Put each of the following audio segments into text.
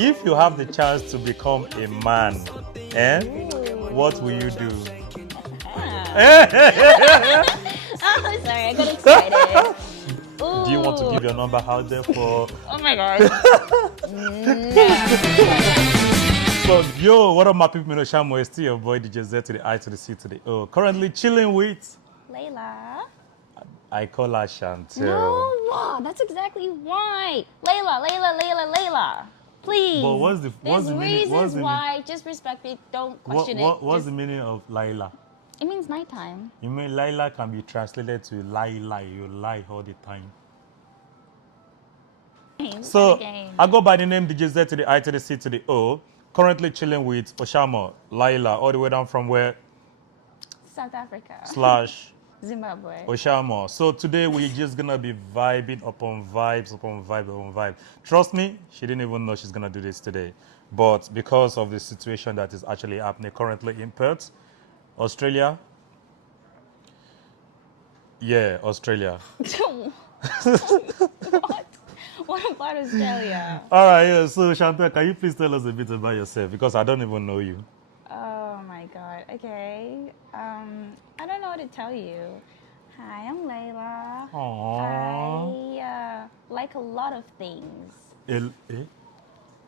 If you have the chance to become a man, eh? What will you do? Oh, sorry, I got excited. Do you want to give your number out there for? Oh my gosh. So, yo, what up, my people? Shamo, it's still your boy DJ Z to the I to the C to the O. Currently chilling with, Layla. I call her Chantel. No, wow, that's exactly why. Layla. Please. But what's the There's meaning? reasons why. Just respect it. Don't question it. What's the meaning of Layla? It means nighttime. You mean Layla can be translated to lie. You lie all the time. So I go by the name DJ Z to the I to the C to the O. Currently chilling with Oshamo, Layla, all the way down from where? South Africa. / Zimbabwe. Oshamo. So today we're just gonna be vibing upon vibes, upon vibe. Trust me, she didn't even know she's gonna do this today. But because of the situation that is actually happening currently in Perth, Australia. Yeah, Australia. What? What about Australia? All right, yeah. So Chantal, can you please tell us a bit about yourself? Because I don't even know you. Oh my god. Okay. I don't know what to tell you. Hi, I'm Layla. Aww. I like a lot of things.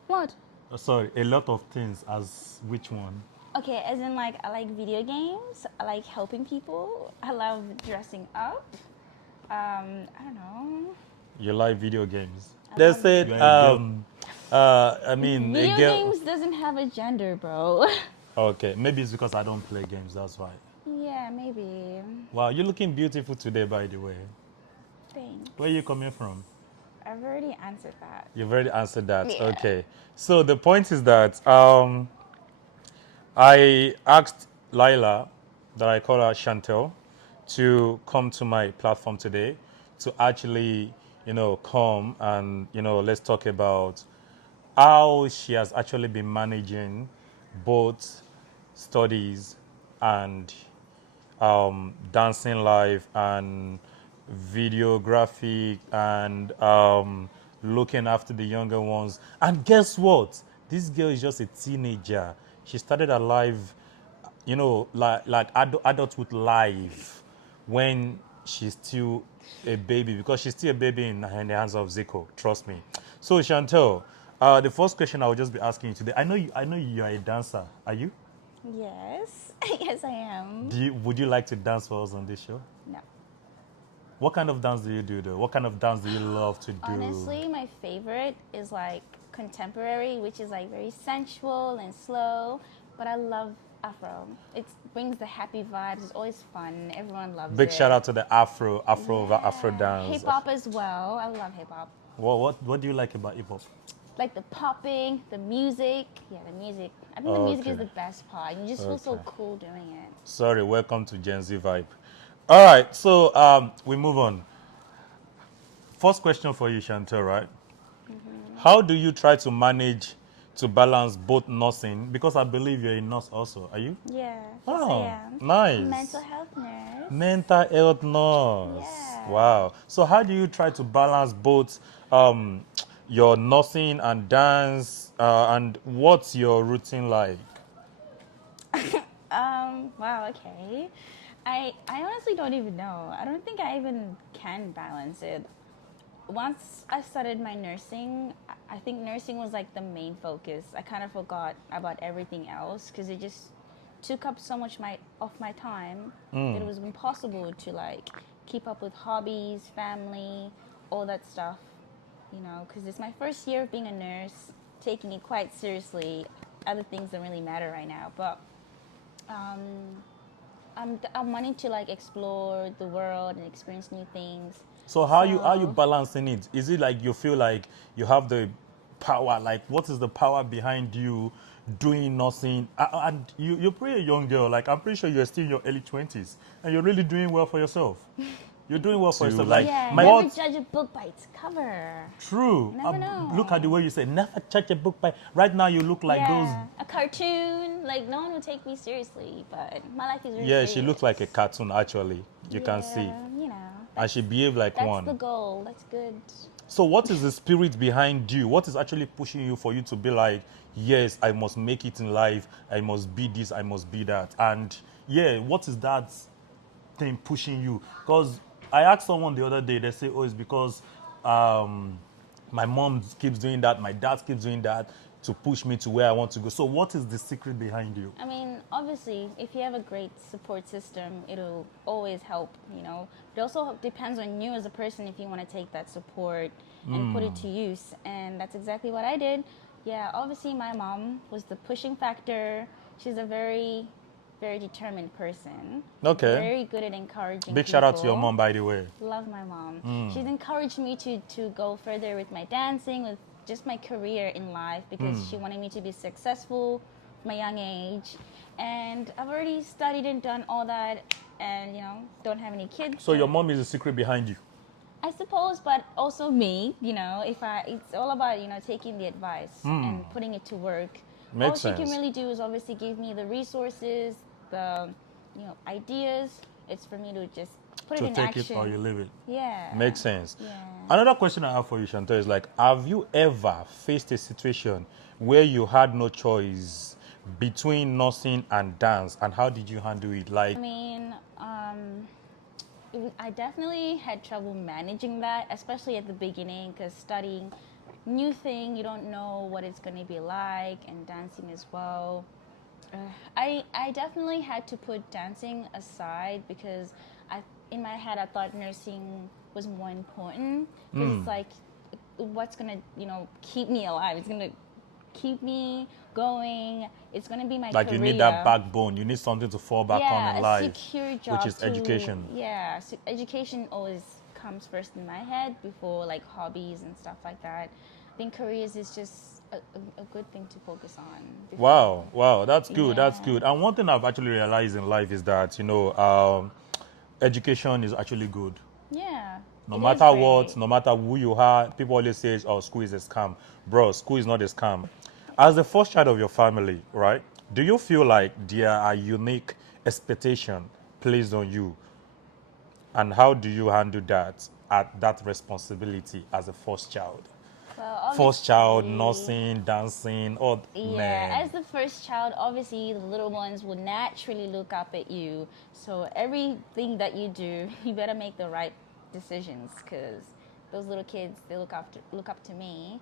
What? Sorry, a lot of things. As which one? Okay, as in like I like video games. I like helping people. I love dressing up. I don't know. You like video games. They said, I mean, video games doesn't have a gender, bro. Okay, maybe it's because I don't play games. That's why. Yeah, maybe. Wow, you're looking beautiful today, by the way. Thanks. Where are you coming from? I've already answered that. You've already answered that. Yeah. Okay. So the point is that I asked Layla, that I call her Chantel, to come to my platform today to actually, come and, let's talk about how she has actually been managing both studies and dancing life and videography and looking after the younger ones. And guess what? This girl is just a teenager. She started her life, like adulthood life when she's still a baby, because she's still a baby in the hands of Zico. Trust me. So Chantel, the first question I will just be asking you today. I know you are a dancer. Are you? Yes. Yes, I am. Would you like to dance for us on this show? No. What kind of dance do you do, though? What kind of dance do you love to do? Honestly, my favorite is like contemporary, which is like very sensual and slow. But I love Afro. It brings the happy vibes. It's always fun. Everyone loves it. Big shout out to the Afro dance. Hip hop as well. I love hip hop. What do you like about hip hop? Like the popping, the music. Yeah, the music. I think the music is the best part. You just feel so cool doing it. Sorry, welcome to Gen Z Vibe. All right, so we move on. First question for you, Chantel, right? Mm-hmm. How do you try to manage to balance both nursing? Because I believe you're a nurse also. Are you? Yeah. Oh, yes, I am. nice. Mental health nurse. Mental health nurse. Yeah. Wow. So how do you try to balance both your nursing and dance? And what's your routine like? Wow, okay. I honestly don't even know. I don't think I even can balance it. Once I started my nursing, I think nursing was like the main focus. I kind of forgot about everything else because it just took up so much of my time that it was impossible to like keep up with hobbies, family, all that stuff, because it's my first year of being a nurse, taking it quite seriously. Other things don't really matter right now, but I'm wanting to like explore the world and experience new things. So how you balancing it? Is it like you feel like you have the power? Like, what is the power behind you doing nothing? And you're pretty young girl. Like, I'm pretty sure you're still in your early 20s, and you're really doing well for yourself. You're doing well for yourself. Like, never judge a book by its cover. True. Never know. Look at the way you say, never judge a book by. Right now, you look like those. A cartoon. Like, no one would take me seriously, but my life is really Yeah, serious. she looks like a cartoon, actually. You can see. You know. And she behaved like one. That's the goal. That's good. So what is the spirit behind you? What is actually pushing you for you to be like, yes, I must make it in life. I must be this. I must be that. And yeah, what is that thing pushing you? Because I asked someone the other day, they say, oh, it's because um, my mom keeps doing that, my dad keeps doing that to push me to where I want to go. So what is the secret behind you? I mean, obviously, if you have a great support system, it'll always help, you know. It also depends on you as a person if you want to take that support and put it to use. And that's exactly what I did. Yeah, obviously, my mom was the pushing factor. She's a very, very determined person, Okay. very good at encouraging Big shout out to your people. mom, by the way. Love my mom. She's encouraged me to go further with my dancing, with just my career in life, because she wanted me to be successful from a young age. And I've already studied and done all that, and you know, don't have any kids. So your mom is the secret behind you. I suppose, but also me, you know, it's all about, you know, taking the advice and putting it to work. All Makes she can sense. really do is obviously give me the resources, the, you know, ideas. It's for me to just put it To in take it action. or you leave it. Yeah. Makes sense. Yeah. Another question I have for you, Chantal, is like, have you ever faced a situation where you had no choice between nursing and dance, and how did you handle it? Like, I mean, I definitely had trouble managing that, especially at the beginning, because studying new thing, you don't know what it's going to be like, and dancing as well. I definitely had to put dancing aside because in my head I thought nursing was more important because it's like what's gonna, you know, keep me alive. It's gonna keep me going. It's gonna be my like career. you need that backbone. You need something to fall back on Yeah, in a life, secure which job is to, education. yeah, so education always comes first in my head before like hobbies and stuff like that. I think careers is just a good thing to focus on before. Wow, that's good. That's Yeah, good. And one thing I've actually realized in life is that education is actually good. yeah, No it is matter what, great. no matter who you are, people always say, "Oh, school is a scam." Bro, school is not a scam. As the first child of your family, right? Do you feel like there are unique expectations placed on you, and how do you handle that at that responsibility as a first child? Well, First child, obviously, nursing, dancing. Oh yeah, man, as the first child, obviously the little ones will naturally look up at you. So everything that you do, you better make the right decisions because those little kids, they look up to me.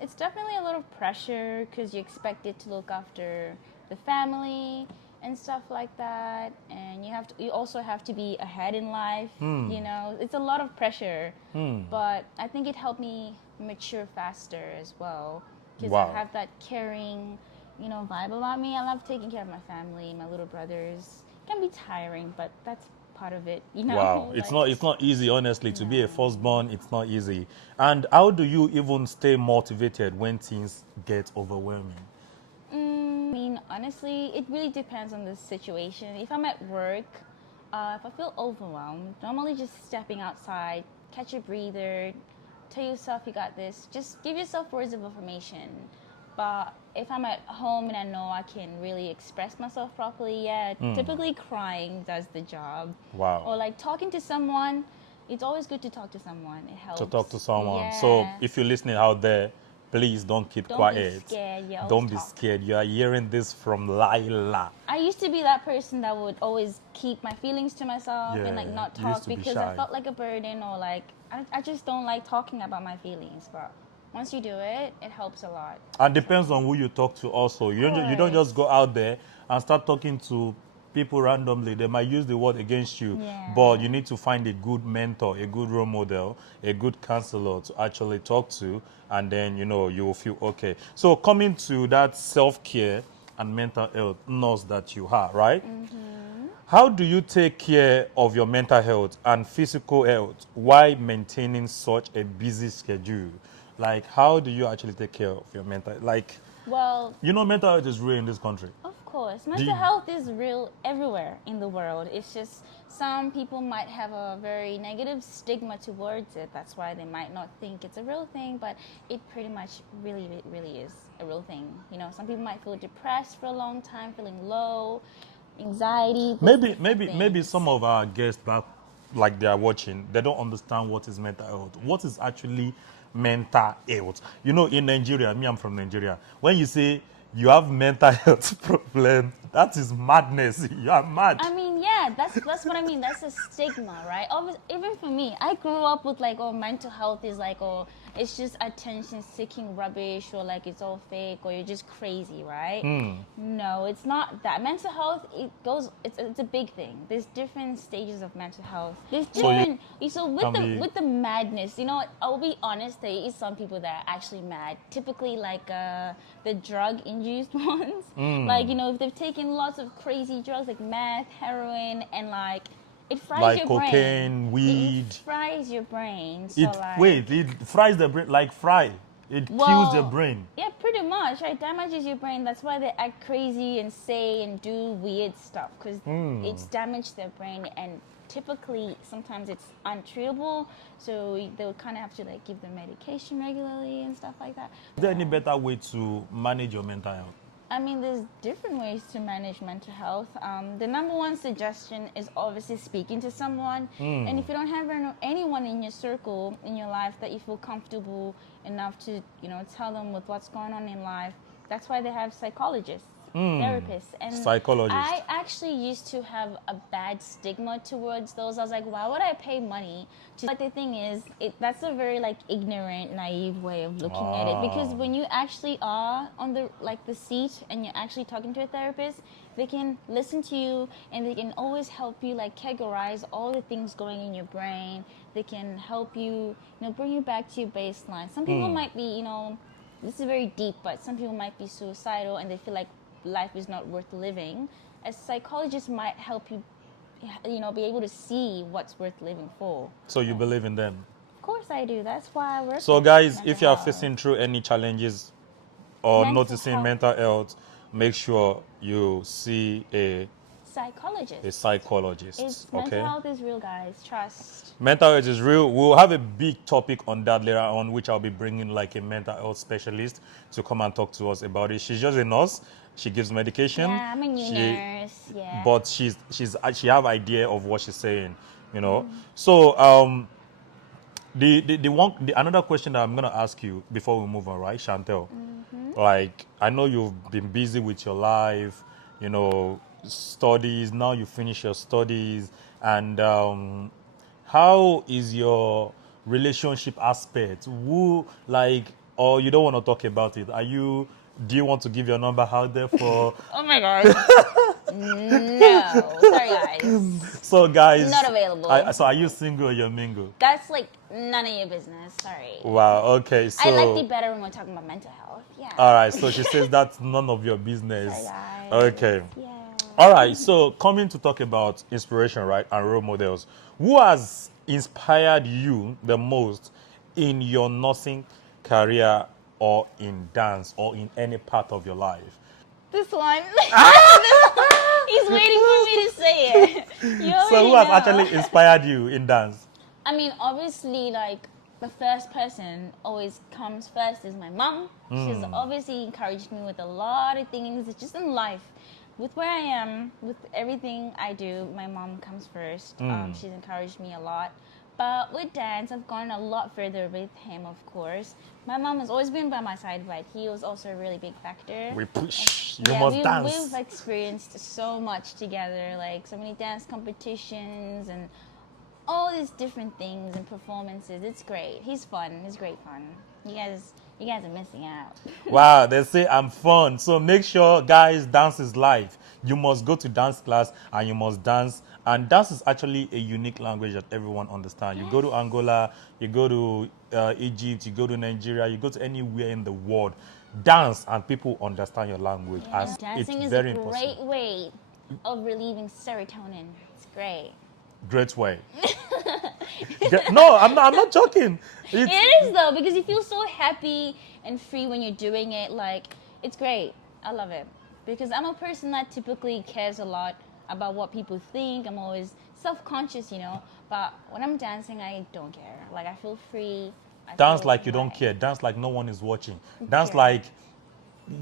It's definitely a lot of pressure because you expect it to look after the family and stuff like that, and you also have to be ahead in life. You know, it's a lot of pressure, but I think it helped me mature faster as well because I wow. have that caring, you know, vibe about me. I love taking care of my family, my little brothers. It can be tiring, but that's part of it, you Wow, know. Like, it's not easy, honestly, to be a no. firstborn. It's not easy. And how do you even stay motivated when things get overwhelming? I mean, honestly, it really depends on the situation. If I'm at work, if I feel overwhelmed, normally just stepping outside, catch a breather, tell yourself you got this. Just give yourself words of affirmation. But if I'm at home and I know I can really express myself properly, yeah, typically crying does the job. Wow, Or like talking to someone. It's always good to talk to someone. It to talk to helps. someone. So Yeah. if you're listening out there, please don't keep Don't be quiet. scared. You always Don't be talk. scared. You are hearing this from Layla. I used to be that person that would always keep my feelings to myself and like Yeah, not you used talk to be because I shy. felt like a burden or like I just don't like talking about my feelings. But once you do it, it helps a lot. And depends So, on who you talk to also. of You don't just course. go out there and start talking to people randomly. They might use the word against you. But you Yeah. need to find a good mentor, a good role model, a good counselor to actually talk to, and then you will feel okay. So coming to that self-care and mental health nurse that you are, right? How do you take care of your mental health and physical health while maintaining such a busy schedule? Like, how do you actually take care of your mental? Like, Well, mental health is real in this country. of course, Do mental you- health is real everywhere in the world. It's just some people might have a very negative stigma towards it. That's why they might not think it's a real thing, but it pretty much really is a real thing. You know, some people might feel depressed for a long time, feeling low, anxiety, those maybe, different maybe, maybe things. some of our guests back like they are watching, they don't understand what is mental health. What is actually mental health? You know, in Nigeria, me, I'm from Nigeria. When you say you have mental health problem, that is madness. You are mad. I mean, yeah, that's what I mean. That's a stigma, right? Even for me, I grew up with like, oh, mental health is like, oh, it's just attention-seeking rubbish, or like it's all fake, or you're just crazy, right? No, it's not that. Mental health, it's a big thing. There's different stages of mental health. There's So you different. So with can the be with the madness, you know what? I'll be honest. There is some people that are actually mad. Typically, like the drug-induced ones. Like, you know, if they've taken lots of crazy drugs like meth, heroin, and like it fries like your cocaine, brain. weed. It fries your brain. So It like, wait, it fries the brain like fry. It kills the well, brain. yeah, pretty much. Right, damages your brain. That's why they act crazy and say and do weird stuff, because it's damaged their brain, and typically sometimes it's untreatable. So they would kind of have to like give them medication regularly and stuff like that. Is there any better way to manage your mental health? I mean, there's different ways to manage mental health. The number one suggestion is obviously speaking to someone. And if you don't have anyone in your circle, in your life, that you feel comfortable enough to, you know, tell them with what's going on in life, that's why they have psychologists, therapists. And Psychologist. I actually used to have a bad stigma towards those. I was like, why would I pay money to? But the thing is, that's a very like ignorant, naive way of looking at it. Because when you actually are on the seat and you're actually talking to a therapist, they can listen to you and they can always help you like categorize all the things going in your brain. They can help you, you know, bring you back to your baseline. Some people might be, you know, this is very deep, but some people might be suicidal and they feel like life is not worth living. A psychologist might help you, you know, be able to see what's worth living for. So you believe in them? Of course I do. That's why I work. So with guys, mental if you are health. facing through any challenges or Mental noticing health. mental health, make sure you see a Psychologist. psychologist. It's Okay. mental health is real, guys. Trust. Mental health is real. We'll have a big topic on that later on, which I'll be bringing like a mental health specialist to come and talk to us about it. She's just a nurse. She gives medication. Yeah, I'm a new nurse. Yeah. But she have idea of what she's saying, you know. So another question that I'm gonna ask you before we move on, right, Chantel? Like, I know you've been busy with your life, you know, studies. Now you finish your studies, and how is your relationship aspect? Who like, or you don't want to talk about it? Do you want to give your number out there for? Oh my god. No. Sorry, guys. So guys, Not available. so are you single or you're mingle? That's like none of your business. Sorry. Wow. Okay. So I liked it better when we're talking about mental health. Yeah. all right. So she says that's none of your business. Sorry, guys. Okay. Yeah. All right. So coming to talk about inspiration, right, and role models. Who has inspired you the most in your nursing career or in dance or in any part of your life? This one. He's waiting for me to say it. You So already who has know. actually inspired you in dance? I mean, obviously, like, the first person always comes first is my mom. She's obviously encouraged me with a lot of things, just in life. With where I am, with everything I do, my mom comes first. She's encouraged me a lot. But with dance, I've gone a lot further with him, of course. My mom has always been by my side, but he was also a really big factor. We push. You must dance. We've experienced so much together, like so many dance competitions and all these different things and performances. It's great. He's fun. It's great fun. You guys are missing out. Wow, they say I'm fun. So make sure, guys, dance is life. You must go to dance class and you must dance. And dance is actually a unique language that everyone understands. You go to Angola, you go to Egypt, you go to Nigeria, you go to anywhere in the world. Dance and people understand your language. As Dancing it's is very a great impossible. way of relieving serotonin. It's great. Great way. No, I'm not joking. It is though, because you feel so happy and free when you're doing it. Like, it's great. I love it. Because I'm a person that typically cares a lot about what people think. I'm always self-conscious, you know. But when I'm dancing, I don't care. Like, I feel free. I Dance feel like you don't light. care. Dance like no one is watching. Dance Okay. like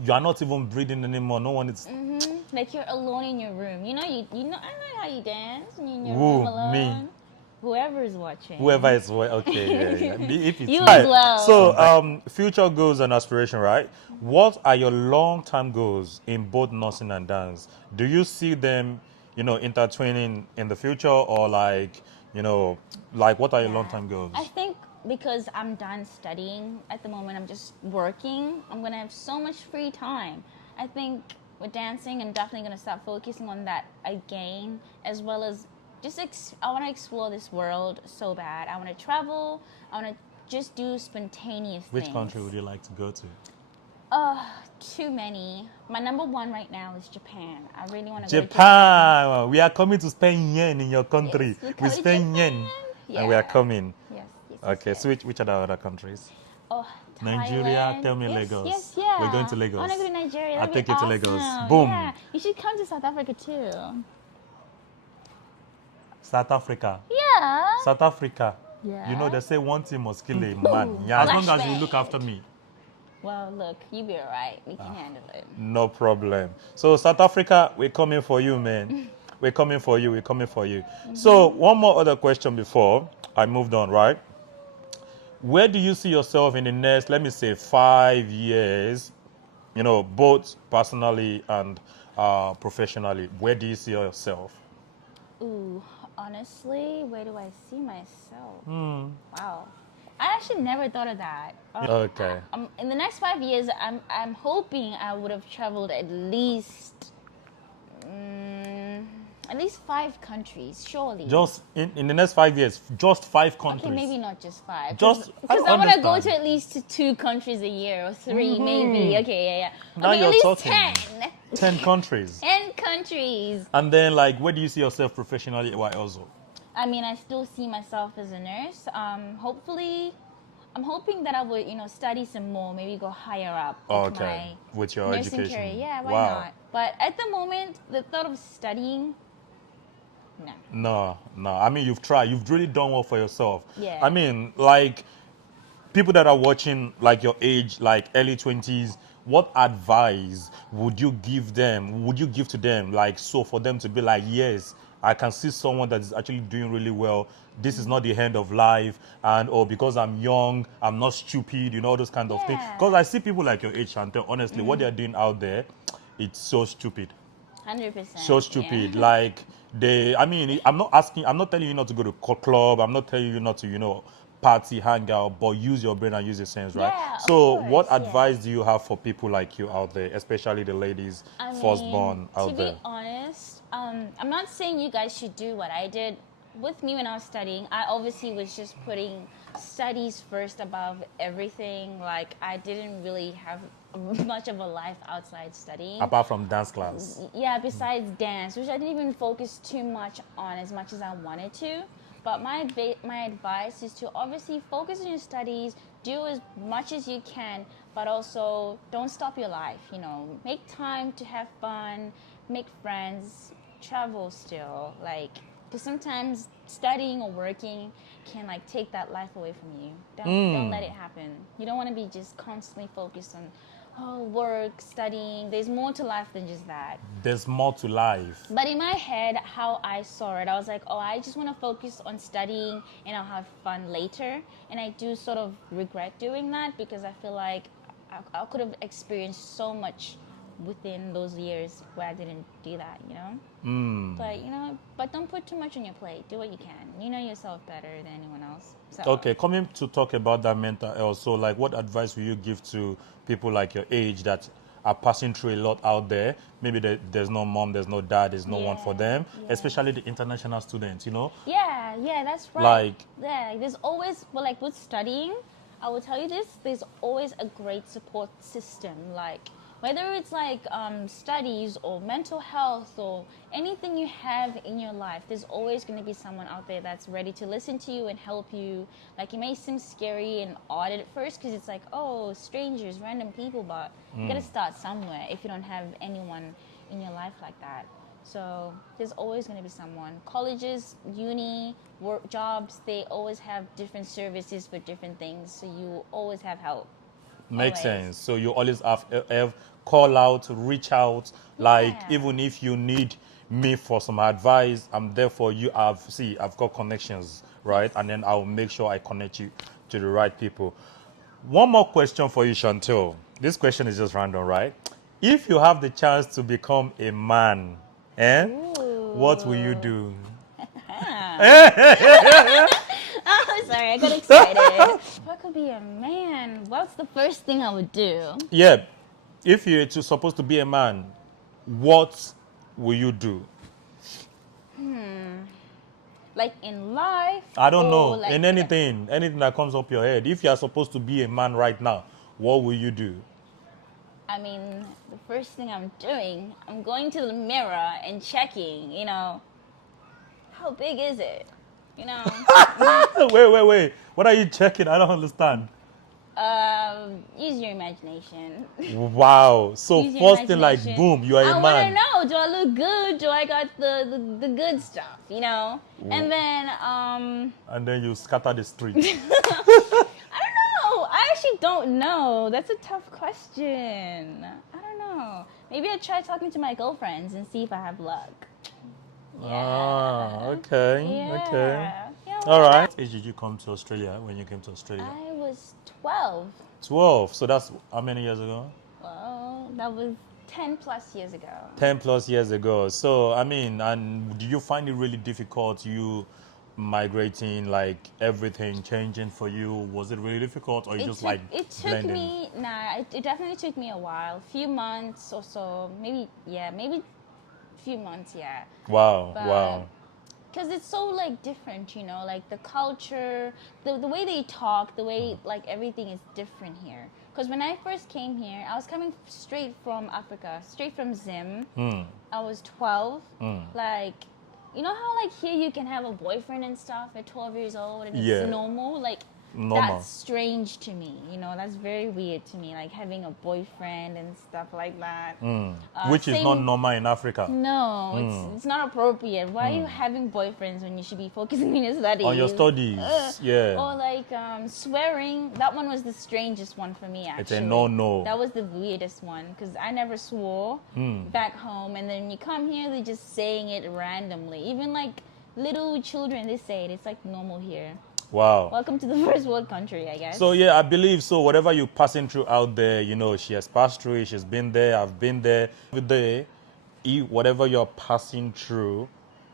you are not even breathing anymore. No one is. Like you're alone in your room. You know, I know how you dance when you're in your Woo, room alone. me. Whoever is watching. Whoever is okay, yeah. If it's You me. as well. So, future goals and aspiration, right? What are your long-term goals in both nursing and dance? Do you see them, intertwining in the future, or like, what are your Yeah. long-term goals? I think because I'm done studying at the moment, I'm just working. I'm gonna have so much free time. I think with dancing, I'm definitely gonna start focusing on that again, as well as just I want to explore this world so bad. I want to travel. I want to just do spontaneous Which things. country would you like to go to? Too many. My number one right now is Japan. I really want to go to Japan. Japan. We are coming to spend yen in your country. Yes, We spend yen, yeah. and we are coming. Yes, yes, Okay, yes. so which are the other countries? Oh, Nigeria, Thailand. tell me Yes, Lagos. yes, yeah. We're going to I Lagos. want to go to Nigeria. I'll That'd take be you to awesome. Lagos. Boom. Yeah, you should come to South Africa too. South Africa. Yeah. South Africa. Yeah. You know, they say one thing must kill a man. Yeah, as long as you look after me. Well, look, you be alright. We can handle it. No problem. So, South Africa, we're coming for you, man. We're coming for you. We're coming for you. So, one more other question before I moved on, right? Where do you see yourself in the next, let me say, 5 years? Both personally and professionally. Where do you see yourself? Ooh, honestly, where do I see myself? Wow. I actually never thought of that. Okay. In the next 5 years, I'm hoping I would have traveled at least 5 countries, surely. Just in the next 5 years, just 5 countries. Okay, maybe not just 5. Just because I want to go to at least 2 countries a year or 3, maybe. Okay, yeah. Now Okay, you're at least talking. 10. 10 countries. 10 countries. And then, like, where do you see yourself professionally? Why also? I mean, I still see myself as a nurse. Hopefully, I'm hoping that I would, study some more, maybe go higher up with my with your nursing education. career. Yeah, why Wow. not? But at the moment, the thought of studying, no. No. I mean, you've tried. You've really done well for yourself. Yeah. I mean, like, people that are watching, like your age, like early 20s, what advice would you give them? Would you give to them? Like, so for them to be like, yes, I can see someone that is actually doing really well. This is not the end of life. And, because I'm young, I'm not stupid, all those kind of things. Yeah. Because I see people like your age, Chantel, honestly, what they're doing out there, it's so stupid. 100%. So stupid. Yeah. Like, I'm not telling you not to go to club. I'm not telling you not to, party, hang out, but use your brain and use your sense, right? Yeah, of So, course, what yeah. advice do you have for people like you out there, especially the ladies, firstborn out there? To be honest, I'm not saying you guys should do what I did. With me when I was studying, I obviously was just putting studies first above everything. Like, I didn't really have much of a life outside studying. Apart from dance class. Yeah, besides dance, which I didn't even focus too much on as much as I wanted to. But my advice is to obviously focus on your studies, do as much as you can, but also don't stop your life. Make time to have fun, make friends, travel still. Because sometimes studying or working can take that life away from you. Don't let it happen. You don't want to be just constantly focused on work, studying. There's more to life than just that. There's more to life. But in my head, how I saw it, I was like, I just want to focus on studying and I'll have fun later. And I do sort of regret doing that because I feel like I could have experienced so much within those years where I didn't do that, But don't put too much on your plate. Do what you can. You know yourself better than anyone else. So. Okay, coming to talk about that mental health, so what advice will you give to people like your age that are passing through a lot out there? Maybe there's no mom, there's no dad, there's no one for them, especially the international students, Yeah, that's right. Like, there's always, with studying, I will tell you this, there's always a great support system. Whether it's studies or mental health or anything you have in your life, there's always going to be someone out there that's ready to listen to you and help you. It may seem scary and odd at first because it's strangers, random people, but you got to start somewhere if you don't have anyone in your life like that. So there's always going to be someone. Colleges, uni, work, jobs, they always have different services for different things, so you always have help. Makes sense. So you always have call out, reach out, even if you need me for some advice, I'm there for you. I've got connections, right? And then I'll make sure I connect you to the right people. One more question for you, Chantel. This question is just random, right? If you have the chance to become a man, what will you do? Oh, sorry, I got excited. If I could be a man, what's the first thing I would do? Yeah, if you're supposed to be a man, what will you do? Like in life? I don't or know. like In anything that comes up your head. If you are supposed to be a man right now, what will you do? I mean, the first thing I'm doing, I'm going to the mirror and checking, how big is it? Wait. What are you checking? I don't understand. Use your imagination. Wow. So Use your first thing, like, imagination. boom, you are I a want to man. know, do I look good? Do I got the good stuff, And then, And then you scatter the street. I don't know. I actually don't know. That's a tough question. I don't know. Maybe I'll try talking to my girlfriends and see if I have luck. Ah, okay. Yeah. Okay. Yeah, All right. Age did you come to Australia when you came to Australia? I was 12. 12. So that's how many years ago? Well, that was 10 plus years ago. 10 plus years ago. So, I mean, and did you find it really difficult, you migrating, like everything changing for you? Was it really difficult or you just like It took blending? me, it definitely took me a while. Few months or so. Maybe few months, yeah. Wow, But wow. because it's so like different, like the culture, the way they talk, the way like everything is different here. Because when I first came here, I was coming straight from Africa, straight from Zim. I was 12. Like, you know how like here you can have a boyfriend and stuff at 12 years old and Yeah. it's normal? Like, Normal. that's strange to me, that's very weird to me, like having a boyfriend and stuff like that. Which is same- not normal in Africa. No, it's not appropriate. Why are you having boyfriends when you should be focusing on your studies? On your studies, yeah. Or like swearing. That one was the strangest one for me, actually. It's a no-no. That was the weirdest one because I never swore back home, and then when you come here, they're just saying it randomly. Even like little children, they say it. It's like normal here. Wow. Welcome to the first world country, I guess. So yeah, I believe so. Whatever you're passing through out there, she has passed through it. She's been there. I've been there. Every day, whatever you're passing through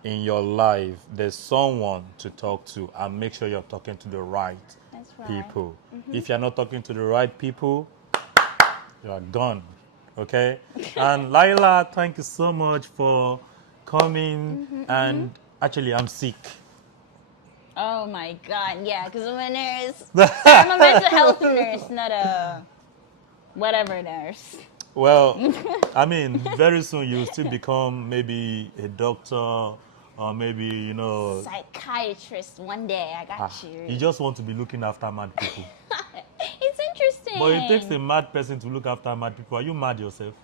in your life, there's someone to talk to, and make sure you're talking to the right That's right. people. If you're not talking to the right people, you are gone. Okay. And Layla, thank you so much for coming. And actually, I'm sick. Oh my God, yeah, because I'm a nurse. I'm a mental health nurse, not a whatever nurse. Well, I mean, very soon you'll still become maybe a doctor or maybe, Psychiatrist one day, I got you. You just want to be looking after mad people. It's interesting. But it takes a mad person to look after mad people. Are you mad yourself?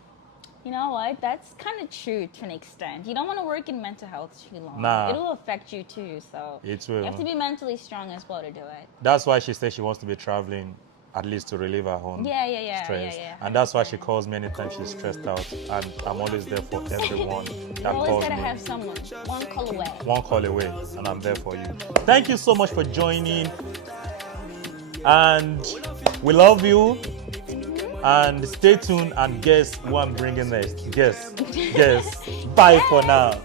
You know what? That's kind of true to an extent. You don't want to work in mental health too long. Nah. It'll affect you too, so It you will. have to be mentally strong as well to do it. That's why she says she wants to be traveling at least to relieve her own Yeah, stress. yeah. And that's why she calls me anytime she's stressed out. And I'm always there for everyone that You always calls gotta me. have someone one call away. One call away, and I'm there for you. Thank you so much for joining. And we love you. And stay tuned and guess who I'm bringing next. Guess. Bye for now.